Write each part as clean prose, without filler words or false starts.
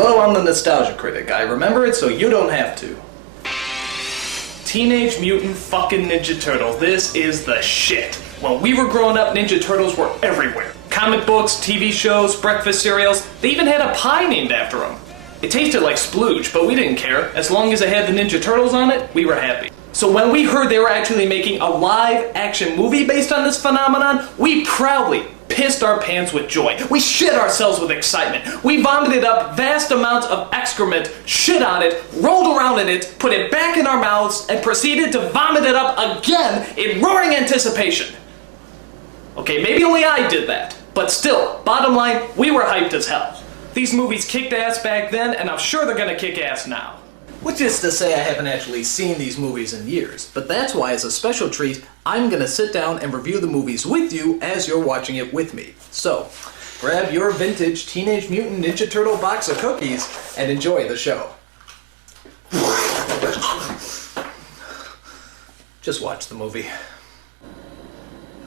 Hello, I'm the Nostalgia Critic. I remember it so you don't have to. Teenage Mutant fucking Ninja Turtles. This is the shit. When we were growing up, Ninja Turtles were everywhere. Comic books, TV shows, breakfast cereals. They even had a pie named after them. It tasted like splooge, but we didn't care. As long as it had the Ninja Turtles on it, we were happy. So when we heard they were actually making a live-action movie based on this phenomenon, we proudly pissed our pants with joy. We shit ourselves with excitement. We vomited up vast amounts of excrement, shit on it, rolled around in it, put it back in our mouths, and proceeded to vomit it up again in roaring anticipation. Okay, maybe only I did that, but still, bottom line, we were hyped as hell. These movies kicked ass back then, and I'm sure they're gonna kick ass now. Which is to say I haven't actually seen these movies in years, but that's why as a special treat, I'm gonna sit down and review the movies with you as you're watching it with me. So, grab your vintage Teenage Mutant Ninja Turtle box of cookies and enjoy the show. Just watch the movie.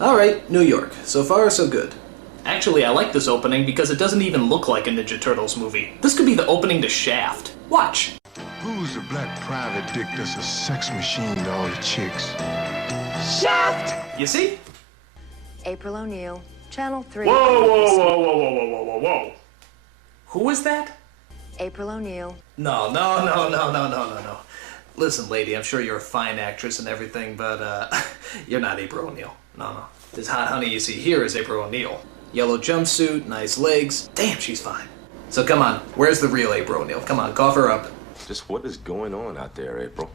Alright, New York. So far, so good. Actually, I like this opening because it doesn't even look like a Ninja Turtles movie. This could be the opening to Shaft. Watch. Who's the black private dick that's a sex machine to all the chicks? Shaft! You see? April O'Neil, Channel 3. Whoa, whoa, whoa, whoa, whoa, whoa, whoa, whoa, whoa. Who is that? April O'Neil. No. Listen, lady, I'm sure you're a fine actress and everything, but, you're not April O'Neil. No. This hot honey you see here is April O'Neil. Yellow jumpsuit, nice legs. Damn, she's fine. So come on, where's the real April O'Neil? Come on, cough her up. Just what is going on out there, April?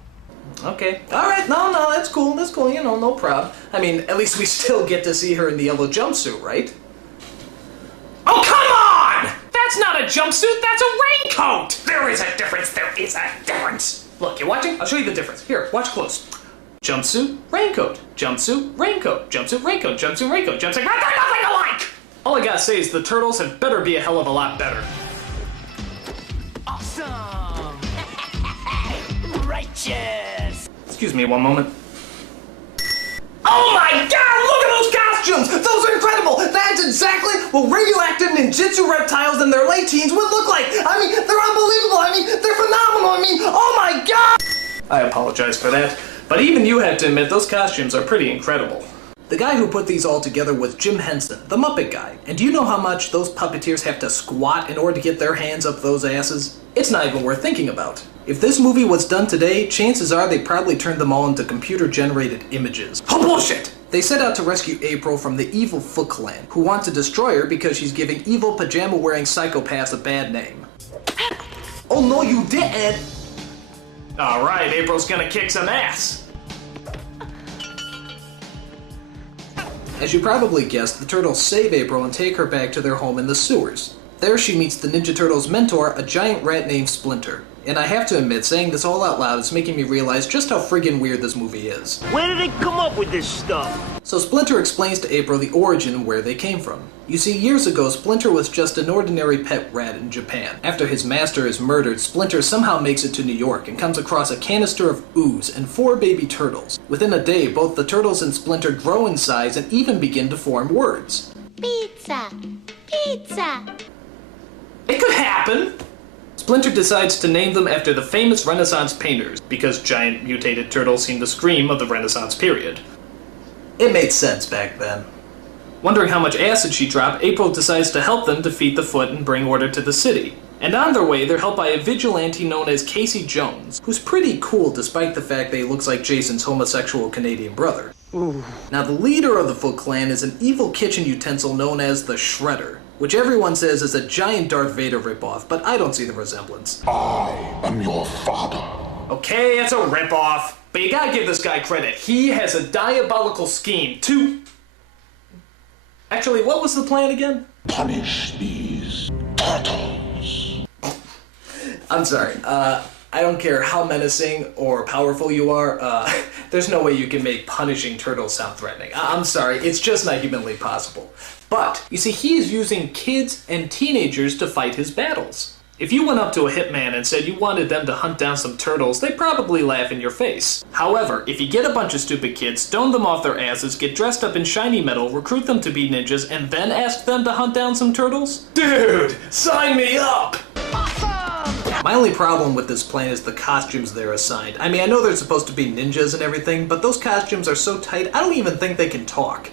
Okay. Alright, no, that's cool, you know, no problem. I mean, at least we still get to see her in the yellow jumpsuit, right? Oh, come on! That's not a jumpsuit, that's a raincoat! There is a difference. Look, you watching? I'll show you the difference. Here, watch close. Jumpsuit, raincoat. Jumpsuit, raincoat. Jumpsuit, raincoat. Jumpsuit, raincoat. Jumpsuit, raincoat. They're nothing alike! All I gotta say is the Turtles had better be a hell of a lot better. Awesome! Righteous! Excuse me one moment. Oh my god, look at those costumes! Those are incredible! That's exactly what radioactive ninjutsu reptiles in their late teens would look like! I mean, they're unbelievable! I mean, they're phenomenal! I mean, oh my god! I apologize for that, but even you had to admit those costumes are pretty incredible. The guy who put these all together was Jim Henson, the Muppet guy. And do you know how much those puppeteers have to squat in order to get their hands up those asses? It's not even worth thinking about. If this movie was done today, chances are they probably turned them all into computer-generated images. Oh, bullshit! They set out to rescue April from the evil Foot Clan, who want to destroy her because she's giving evil pajama-wearing psychopaths a bad name. Oh no, you didn't! Alright, April's gonna kick some ass. As you probably guessed, the Turtles save April and take her back to their home in the sewers. There she meets the Ninja Turtles' mentor, a giant rat named Splinter. And I have to admit, saying this all out loud is making me realize just how friggin' weird this movie is. Where did they come up with this stuff? So Splinter explains to April the origin and where they came from. You see, years ago, Splinter was just an ordinary pet rat in Japan. After his master is murdered, Splinter somehow makes it to New York and comes across a canister of ooze and 4 baby turtles. Within a day, both the turtles and Splinter grow in size and even begin to form words. Pizza! Pizza! It could happen! Splinter decides to name them after the famous Renaissance painters, because giant mutated turtles seem to scream of the Renaissance period. It made sense back then. Wondering how much acid she dropped, April decides to help them defeat the Foot and bring order to the city. And on their way, they're helped by a vigilante known as Casey Jones, who's pretty cool despite the fact that he looks like Jason's homosexual Canadian brother. Ooh. Now, the leader of the Foot Clan is an evil kitchen utensil known as the Shredder, which everyone says is a giant Darth Vader ripoff, but I don't see the resemblance. I am your father. Okay, it's a ripoff, but you gotta give this guy credit. He has a diabolical scheme to... Actually, what was the plan again? Punish these turtles. I'm sorry, I don't care how menacing or powerful you are, there's no way you can make punishing turtles sound threatening. I'm sorry, it's just not humanly possible. But, you see, he is using kids and teenagers to fight his battles. If you went up to a hitman and said you wanted them to hunt down some turtles, they'd probably laugh in your face. However, if you get a bunch of stupid kids, stone them off their asses, get dressed up in shiny metal, recruit them to be ninjas, and then ask them to hunt down some turtles? Dude, sign me up! Awesome! My only problem with this plan is the costumes they're assigned. I mean, I know they're supposed to be ninjas and everything, but those costumes are so tight, I don't even think they can talk.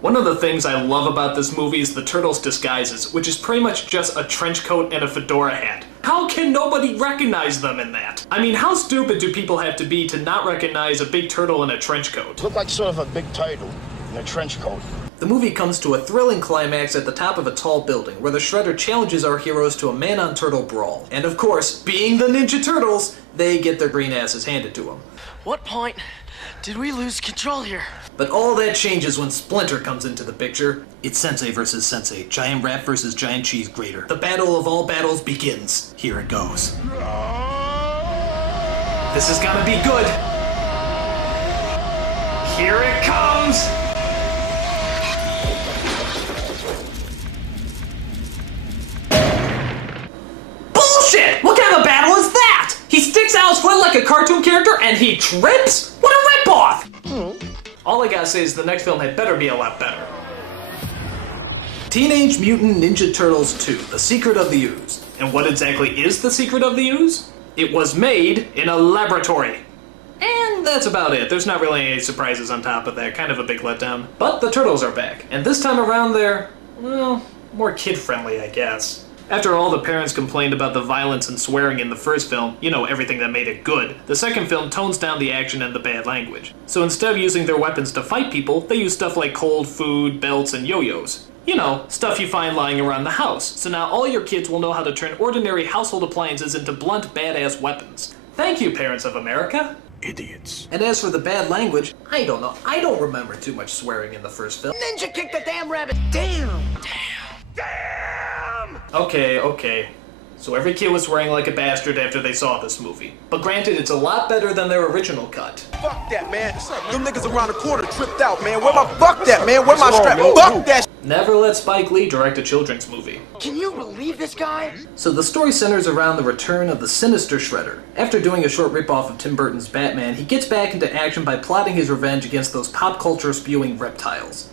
One of the things I love about this movie is the Turtles' disguises, which is pretty much just a trench coat and a fedora hat. How can nobody recognize them in that? I mean, how stupid do people have to be to not recognize a big turtle in a trench coat? Look like sort of a big turtle in a trench coat. The movie comes to a thrilling climax at the top of a tall building, where the Shredder challenges our heroes to a man-on-turtle brawl. And of course, being the Ninja Turtles, they get their green asses handed to them. What point did we lose control here? But all that changes when Splinter comes into the picture. It's Sensei versus Sensei, giant rat versus giant cheese grater. The battle of all battles begins. Here it goes. This is gonna be good. Here it comes! Bullshit! What kind of battle is that? He sticks out his foot like a cartoon character and he trips? What a ripoff! All I gotta say is the next film had better be a lot better. Teenage Mutant Ninja Turtles 2, The Secret of the Ooze. And what exactly is the secret of the ooze? It was made in a laboratory. And that's about it. There's not really any surprises on top of that. Kind of a big letdown. But the Turtles are back. And this time around they're, well, more kid-friendly, I guess. After all the parents complained about the violence and swearing in the first film, you know, everything that made it good, the second film tones down the action and the bad language. So instead of using their weapons to fight people, they use stuff like cold food, belts, and yo-yos. You know, stuff you find lying around the house. So now all your kids will know how to turn ordinary household appliances into blunt, badass weapons. Thank you, parents of America. Idiots. And as for the bad language, I don't know. I don't remember too much swearing in the first film. Ninja kicked the damn rabbit. Damn. Okay. So every kid was swearing like a bastard after they saw this movie. But granted, it's a lot better than their original cut. Fuck that, man. Them niggas around the corner tripped out, man. Where my fuck that, man? Where my strap? Fuck that. Never let Spike Lee direct a children's movie. Can you believe this guy? So the story centers around the return of the sinister Shredder. After doing a short ripoff of Tim Burton's Batman, he gets back into action by plotting his revenge against those pop culture spewing reptiles.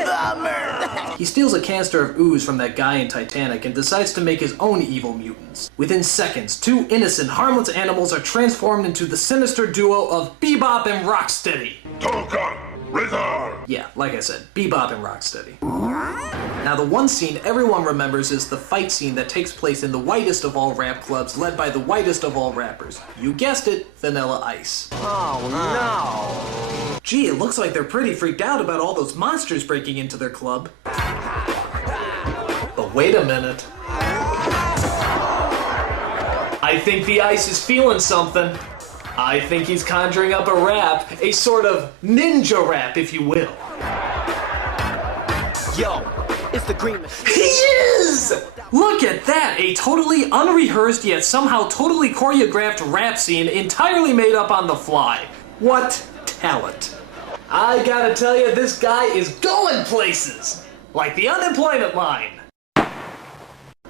He steals a canister of ooze from that guy in Titanic and decides to make his own evil mutants. Within seconds, two innocent, harmless animals are transformed into the sinister duo of Bebop and Rocksteady. Yeah, like I said, Bebop and Rocksteady. Now the one scene everyone remembers is the fight scene that takes place in the whitest of all rap clubs led by the whitest of all rappers. You guessed it, Vanilla Ice. Oh no. Gee, it looks like they're pretty freaked out about all those monsters breaking into their club. But wait a minute. I think the Ice is feeling something. I think he's conjuring up a rap, a sort of ninja rap, if you will. Yo, it's the Green Machine. He is! Look at that, a totally unrehearsed yet somehow totally choreographed rap scene entirely made up on the fly. What talent. I gotta tell you, this guy is going places! Like the unemployment line.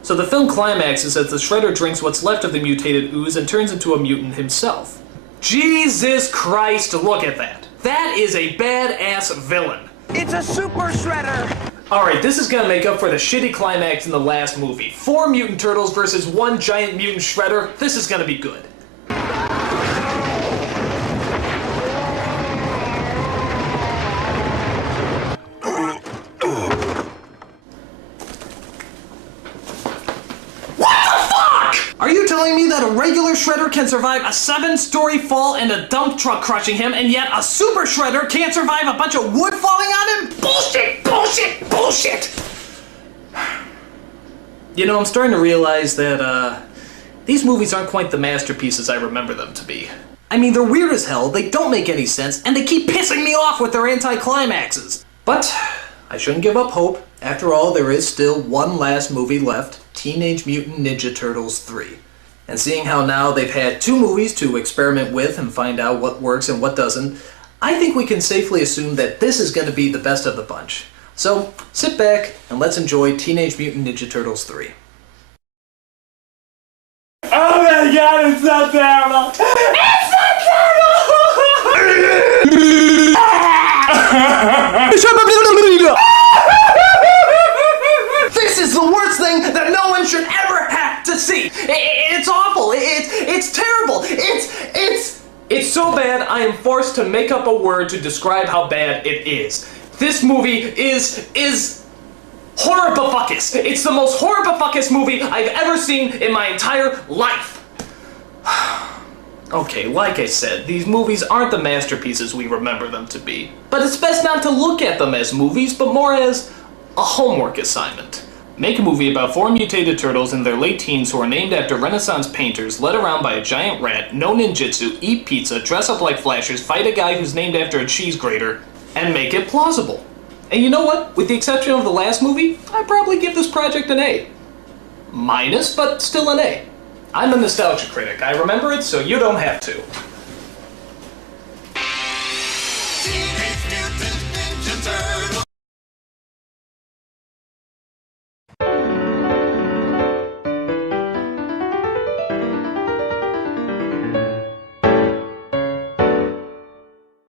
So the film climaxes as the Shredder drinks what's left of the mutated ooze and turns into a mutant himself. Jesus Christ, look at that. That is a badass villain. It's a super shredder. Alright, this is gonna make up for the shitty climax in the last movie. 4 mutant turtles versus 1 giant mutant shredder. This is gonna be good. Are you telling me that a regular shredder can survive a 7-story fall and a dump truck crushing him, and yet a super shredder can't survive a bunch of wood falling on him? Bullshit! Bullshit! Bullshit! You know, I'm starting to realize that, these movies aren't quite the masterpieces I remember them to be. I mean, they're weird as hell, they don't make any sense, and they keep pissing me off with their anti-climaxes. But I shouldn't give up hope. After all, there is still one last movie left, Teenage Mutant Ninja Turtles 3. And seeing how now they've had 2 movies to experiment with and find out what works and what doesn't, I think we can safely assume that this is going to be the best of the bunch. So, sit back and let's enjoy Teenage Mutant Ninja Turtles 3. Oh my god, it's so terrible! It's so terrible! I am forced to make up a word to describe how bad it is. This movie is horribifuckus. It's the most horribifuckus movie I've ever seen in my entire life. Okay, like I said, these movies aren't the masterpieces we remember them to be. But it's best not to look at them as movies, but more as a homework assignment. Make a movie about 4 mutated turtles in their late teens who are named after Renaissance painters, led around by a giant rat, know ninjutsu, eat pizza, dress up like flashers, fight a guy who's named after a cheese grater, and make it plausible. And you know what? With the exception of the last movie, I'd probably give this project an A. Minus, but still an A. I'm a Nostalgia Critic. I remember it, so you don't have to.